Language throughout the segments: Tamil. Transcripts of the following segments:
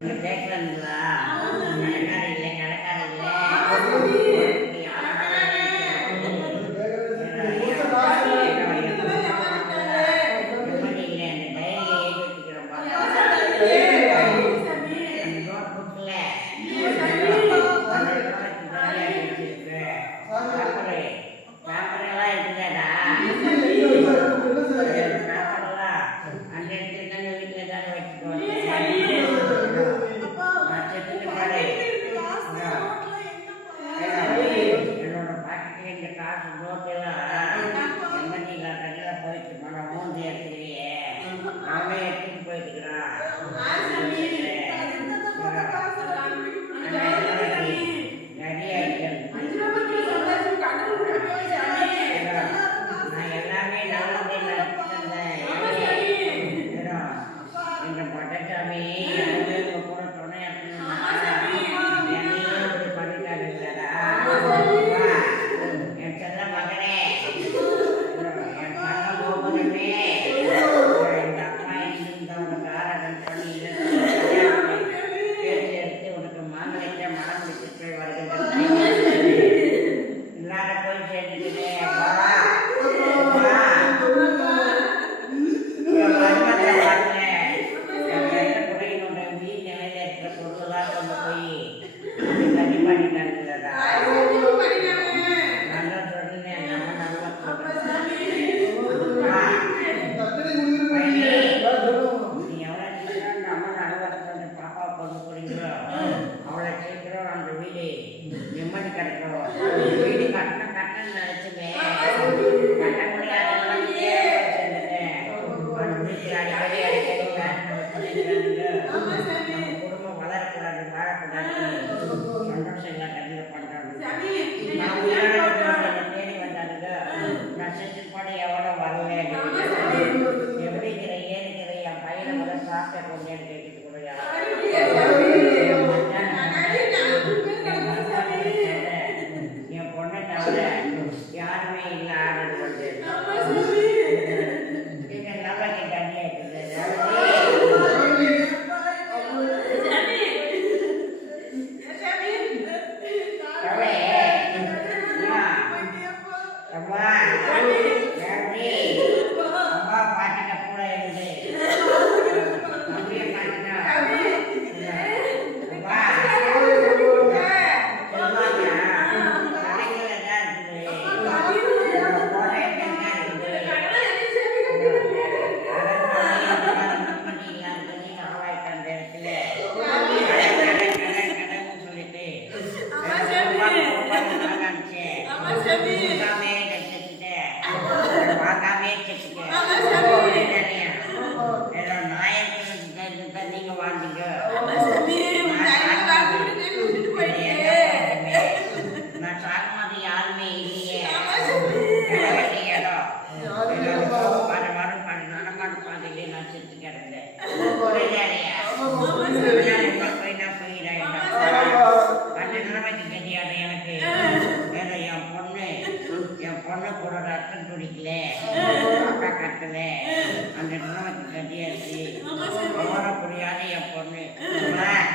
கேட்கலங்களா கடைக்கார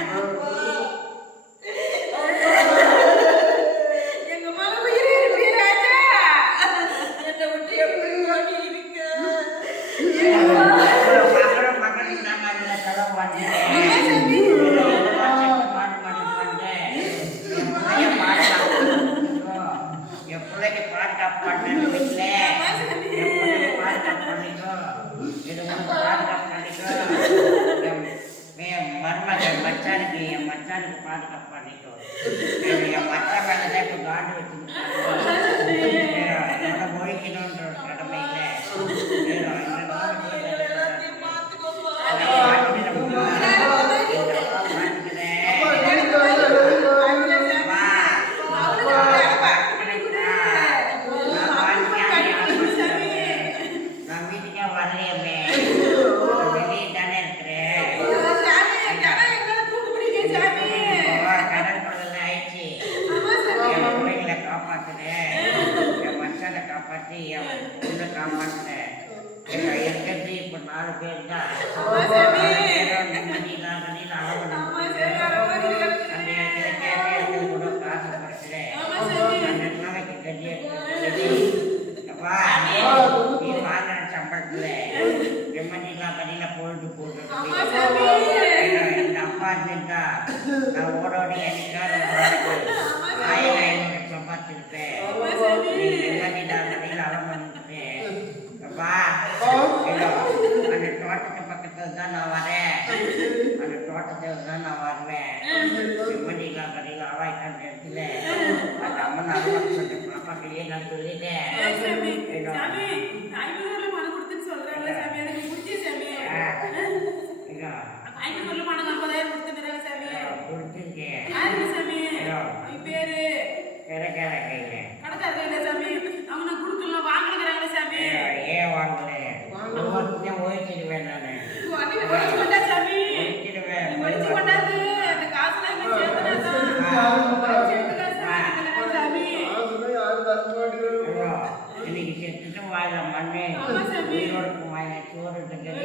and the world. சம்பாதிச்சிருந்தா நான் ஓடோடி எனக்காக ஆயிரம் சம்பாதிச்சிருப்பேன். அலமந்துட்டேன் அப்பா அந்த தோட்டத்து பக்கத்துல தான் நான் வரேன். அந்த தோட்டத்துல தான் நான் வருவேன். நிம்மதி தாக்கத்தில் ஆவாய்க்கான இடத்துல. பண்ணுங்க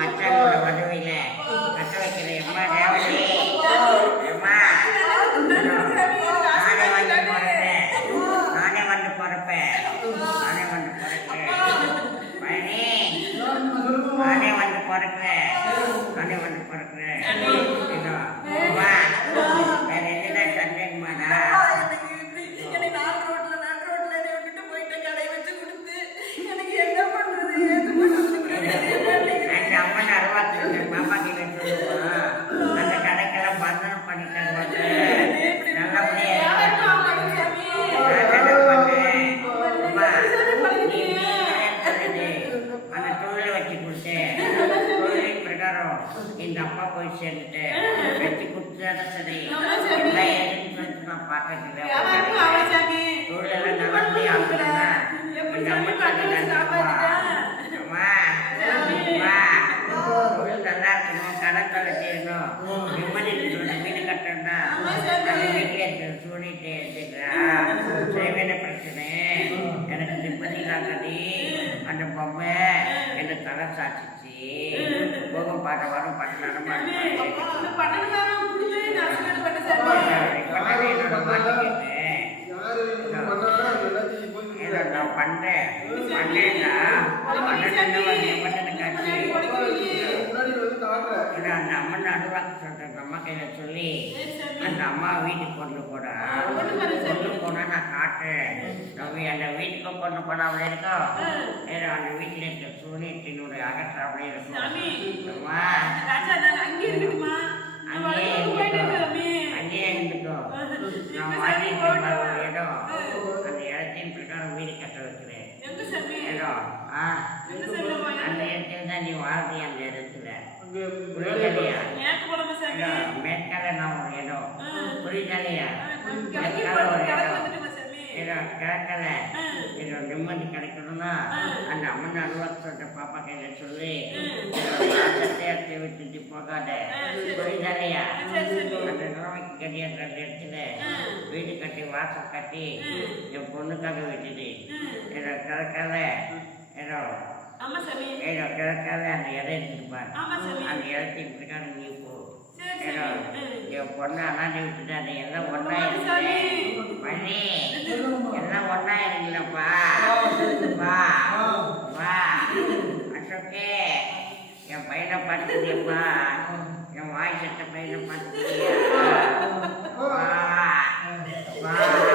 நானே அந்த பொம்மை என்ன தலை சாச்சிச்சு போகும் பாட்ட வரும் பாட்டு நடமாட்டேன் நான் அசிங்கப்பட்டு பண்ண சாமி இப்பதான் நான் பண்றேன் பண்ணேன்னா அந்த அம்மா அனுவாக்கு சொல்ற அந்த அம்மா கையில சொல்லி அந்த அம்மா வீட்டுக்கு கொண்டு போடா கொண்டு போனா நான் காட்டுறேன் நம்ம அந்த வீட்டுக்கு கொண்டு போனா அவளே இருக்கும் ஏதோ அந்த வீட்டுல இருக்க சூனியத்தினுடைய அகற்ற இருக்கும் அங்கே இருக்கட்டுமா நான் வாங்கிட்டு? வர இடம் அந்த இடத்தின் பிரகாரம் வீடு கட்ட வைக்கிறேன். இடம் ஆ. அந்த இடத்துல தான் நீ வாழ்றீ அந்த இடத்துல? புரியுதலையா மேற்கால நான் ஒரு இடம் புரியுதலையா மேற்கால ஒரு இடம் கிழக்கல? இது நிம்மதி கிடைக்கணும்னா அந்த அம்மன் பாப்பா கையில சொல்லி. விட்டுட்டு போகாத. புரியுதலையா அந்த நிலைமைக்கு அந்த இடத்துல. வீடு கட்டி வாசல் கட்டி என் பொண்ணுக்காக விட்டுட்டு. ஏதோ கிழக்கால ஏதோ ஏதோ கிழக்கால அந்த இடம் இருக்குது சாமி. அந்த இடத்துக்கு பிரகாரம் நீ போ. ஏதோ என் பொண்ணு அண்ணாண்டி விட்டுட்டாரு எல்லாம் ஒன்றா ஆமா சாமி. இருக்கு பண்ணி எல்லாம் ஒன்றா இருக்குல்லப்பா. வா. வா. அசோக்கே என் பையனை பார்த்துக்கியப்பா என் வாய் சட்ட பையனை பார்த்துக்கியா வா வா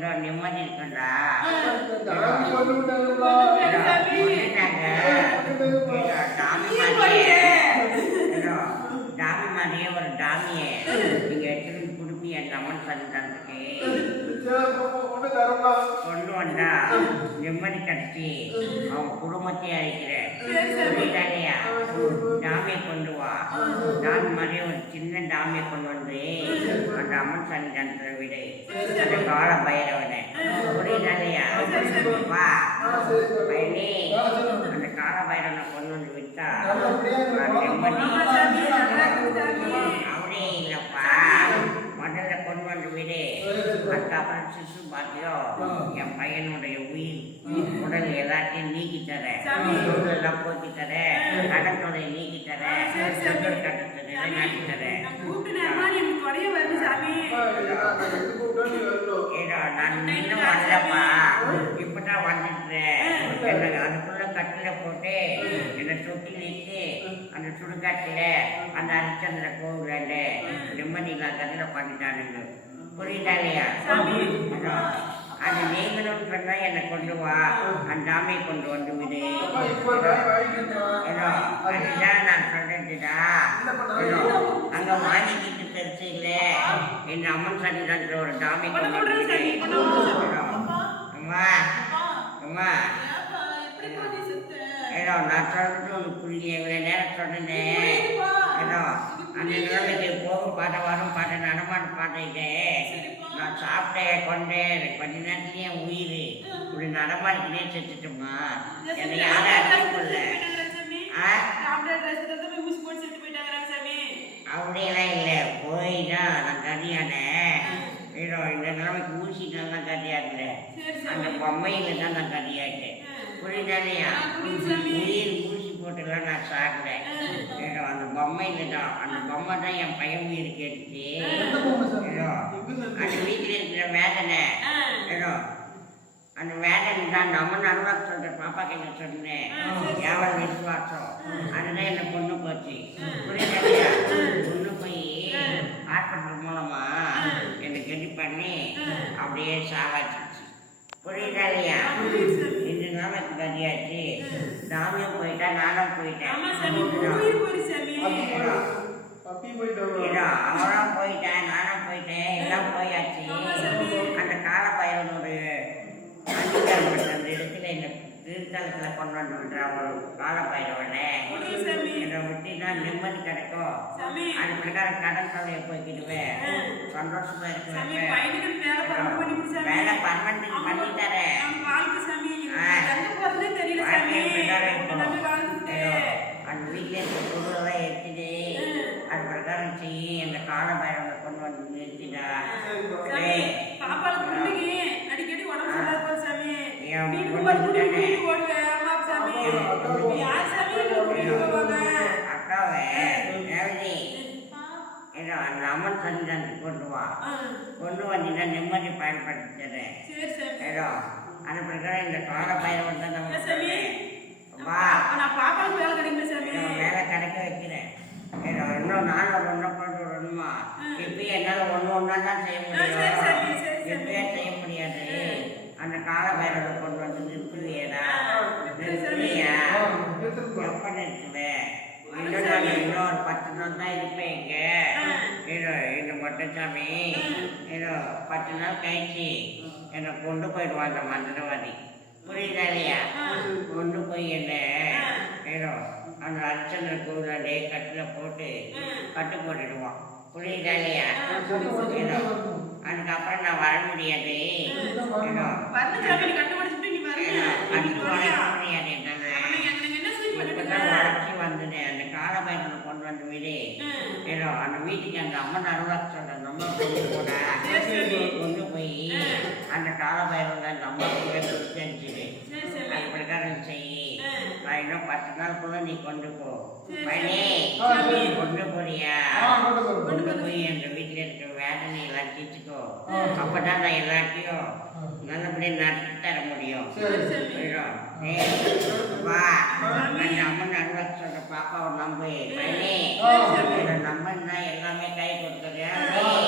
கூட நிம்மதி இருக்கும்டா டாமி மாதிரியே. ஒரு டாமியை. நீங்க எடுத்துட்டு குடுப்பி என் அம்மன் சந்தானத்துக்கு சரிப்பா, கொண்டு வந்தா நிம்மதி கிடைச்சி. அவங்க குடும்பத்தையே அழிக்கிறேன் டாமியை கொண்டு வா. டாமி மாதிரி ஒரு சின்ன டாமியை கொண்டு வந்து அந்த அம்மன் சன்னிதானத்துல விடு அந்த கால பைரவனை. புரியுதாலையா வா. ஆ, சரிப்பா. பயனே. அந்த கால பைரவனை கொண்டு வந்து விட்டா நல்லபடியா நான் நிம்மதி ஆமா சாமி நல்லா இருக்கு சாமி அவனே இல்லப்பா முதல்ல கொண்டு வந்து விடு சிசு பாக்கியம் என் பையனுடைய உயிர் உடல் எல்லாத்தையும் நீக்கி தரேன். எல்லாம் போக்கி தரேன். கடத்தொலை நீக்கி தரேன். சுகர் கட்டத்தை நிலைநாட்டி தரேன். நான் நான். ஏடா நான் இன்னும் வரலப்பா. இப்பதான் வந்துட்டேன் எனக்கு அதுக்குள்ள கட்டில போட்டு என்னை சுத்தி நிறுத்தி அந்த சுடுகாட்டுல அந்த ஹரிச்சந்திர கோவில நிம்மதி இல்லாத பண்ணிட்டானுங்க புரியுதா இல்லையா? சாமி. அதான். அது நீங்களும் சொன்னா என்னை கொண்டு வா அந்த ஆமையை கொண்டு வந்து விடு. அதுதான் நான் சொல்றதுடா அங்க வாங்கிக்கிட்டு தெரிச்சு இல்ல என் அம்மன் சன்னிதானத்துல ஒரு டாமை கொண்டு வந்து அம்மா அம்மா ஏதோ நான் சொல்றது உனக்கு புரியல இவ்வளவு நேரம் சொன்னேன். ஏதோ அந்த நிலைமைக்கு போக பார்த்த வரும் பார்த்த நடமாட்டம் பார்த்துக்கிட்டேன் நான் சாப்பிட்டேன் கொண்டேன் கொஞ்ச நேரத்துலயே உயிர். இப்படி நடமாடிக்கிட்டே செத்துட்டுமா? என்னை யாரும் ஆ? அப்படியெல்லாம் இல்லை. போய் தான் நான் கதியானேன் இந்த நிலைமைக்கு ஊசிட்டால் தான் கதியாகல அந்த பொம்மையில தான் நான் கதியாட்டேன் புரியுதா இல்லையா? உயிர் போட்டுலாம் நான் ஏதோ அந்த பொம்மையில தான் அந்த பொம்மை தான் என் பையன் உயிர் கேட்டுச்சு? அந்த வீட்டில் இருக்கிற வேதனை. ஏதோ அந்த வேதனை தான் அந்த அம்மன் அருவாக்கு சொல்ற பாப்பா கிட்ட சொன்னேன். எவ்வளவு விசுவாசம். அதுதான் என்ன பொண்ணு போச்சு. புரியுதா? பொண்ணு போய் ஹாஸ்பிட்டல் மூலமா என்னை கெட்டி பண்ணி அப்படியே சாகாச்சிச்சு புரியுதா இல்லையா? நாளைக்கு கதியாச்சு நாமியும் போயிட்டா நானும் போயிட்டேன். அவனும் போயிட்டேன் நானும் போயிட்டேன். எல்லாம் போயாச்சு. அந்த காலப்பையனுடைய அங்கீகாரம் அந்த இடத்துல இந்த திருத்தலத்துல கொண்டு வந்து விடுற ஒரு காலப்பையவனை என்னை விட்டு தான் நிம்மதி கிடைக்கும். அது பிரகாரம் கடன் தொகையை போய்க்கிடுவேன் சந்தோஷமா இருக்கிறேன் வேலை பர்மனெண்ட் பண்ணி தரேன். அந்த வீட்டில் இருக்க பொருளெல்லாம் எடுத்துட்டு அது பிரகாரம் செய்யி அந்த காலப்பையவனை கொண்டு வந்து நிறுத்திடா ஏய், அடிக்கடி உடம்பு போகுது சாமி. அக்காவை அந்த அம்மன் சன்னிதானத்துக்கு கொண்டு வா. கொண்டு வந்தீங்கன்னா நிம்மதி பயன்படுத்தி தரேன் சரி சாமி. ஏதோ. அது பிரகாரம் இந்த கால பயிர் தான் ஏன் சாமி வா. நான் பாப்பாவுக்கு வேலை கிடைக்குமா சாமி? வேலை கிடைக்க வைக்கிறேன். இன்னும் நாள் ஒரு ஒன்றை போட்டு வரணுமா இப்பயே என்னால் ஒன்று ஒன்றா தான் செய்ய முடியும். இப்பயே செய்ய முடியாது. அந்த கால பயிரோட கொண்டு வந்து நிறுத்துவியடா நிறுத்துவியா. எப்ப நிறுத்துவேன் இன்னொரு பத்து நாள் தான் இருப்பேன் இங்க. ஏதோ இந்த மொட்டச்சாமி ஏதோ பத்து நாள் கழிச்சு. என்னை கொண்டு போயிடுவான் அந்த மந்திரவாதி. புரியுதா இல்லையா? கொண்டு போய் என்ன ஏதோ அந்த அர்ச்சனை கோவிலே கட்டில் போட்டு கட்டு போட்டுடுவான். புரியுதா இல்லையா? அதுக்கப்புறம் நான் வர முடியாது. வந்தது. அந்த காலபைரனை கொண்டு வந்து விடு. ஏதோ அந்த வீட்டுக்கு அந்த அம்மன் அருளாக்கு சொல்ற போய் அந்த காலபைரவங்க நம்ம செஞ்சு பிரகாரம் செய் நான் இன்னும் பத்து நாளுக்குள்ள நீ கொண்டு போ பையனே கொண்டு போறியா கொண்டு போய் எங்கள் வீட்டில் இருக்கிற வேதனை எல்லாம் தீர்த்துக்கோ நான் எல்லாத்தையும் நல்லபடியாக நடத்தி தர முடியும் வா நான் நம்ம நண்பர் சொல்ற பாப்பாவை நம்பு பையனே நம்பன்னா எல்லாமே கை கொடுத்துருக்கேன்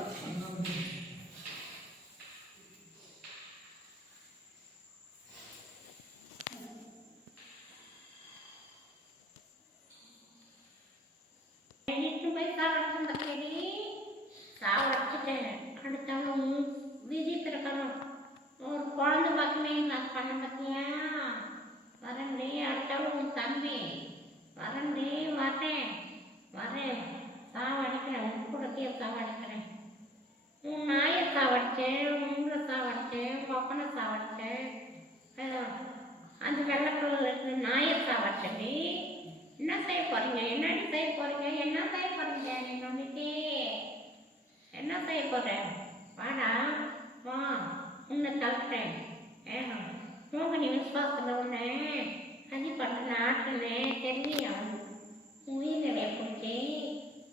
சாவடிச்சேன் உங்களை சாவடிச்சேன் உன் சாவடிச்சேன். அந்த வெள்ளக்குள்ள இருந்து நாயை சாவடிச்சடி என்ன செய்ய போறீங்க? என்னடி செய்ய போறீங்க? என்ன செய்ய போறீங்க? நீ நம்பிக்கை என்ன செய்ய போற? வாடா வா உன்னை தள்ளுறேன் உங்க நீ விசுவாசத்தில் உன்னை அது பண்ண நாட்டுனே தெரியும்? உயிரிழைய பிடிச்சி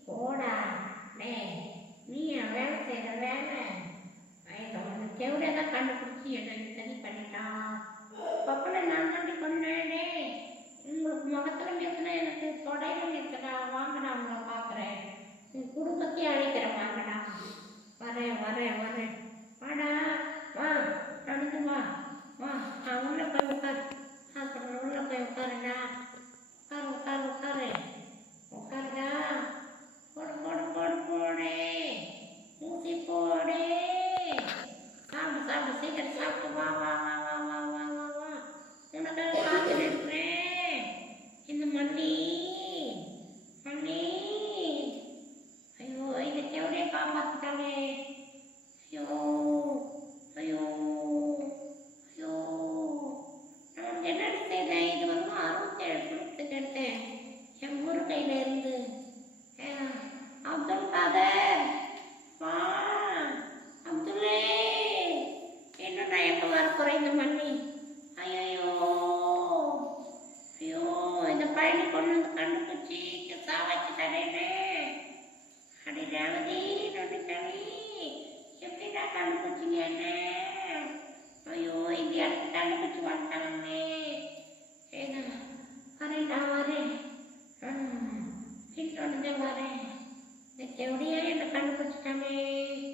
போடா டே நீ என் வேலை செய்கிற வேலை. இதை கண்டுபிடிச்சி என்னை சரி பண்ணிட்டான். பக்கத்துல நான் கண்டி கொண்டேனே உங்களுக்கு முகத்துல நிறுத்தினா எனக்கு தொடையில நிறுத்தினா வாங்கடா உங்களை பார்க்குறேன். குடும்பத்தையும் அழைக்கிறேன் வாங்கடா. வரேன் வரேன் வரேன். கொடுத்துக்கிட்டு என் முருகையிலிருந்து teori yang akan la parte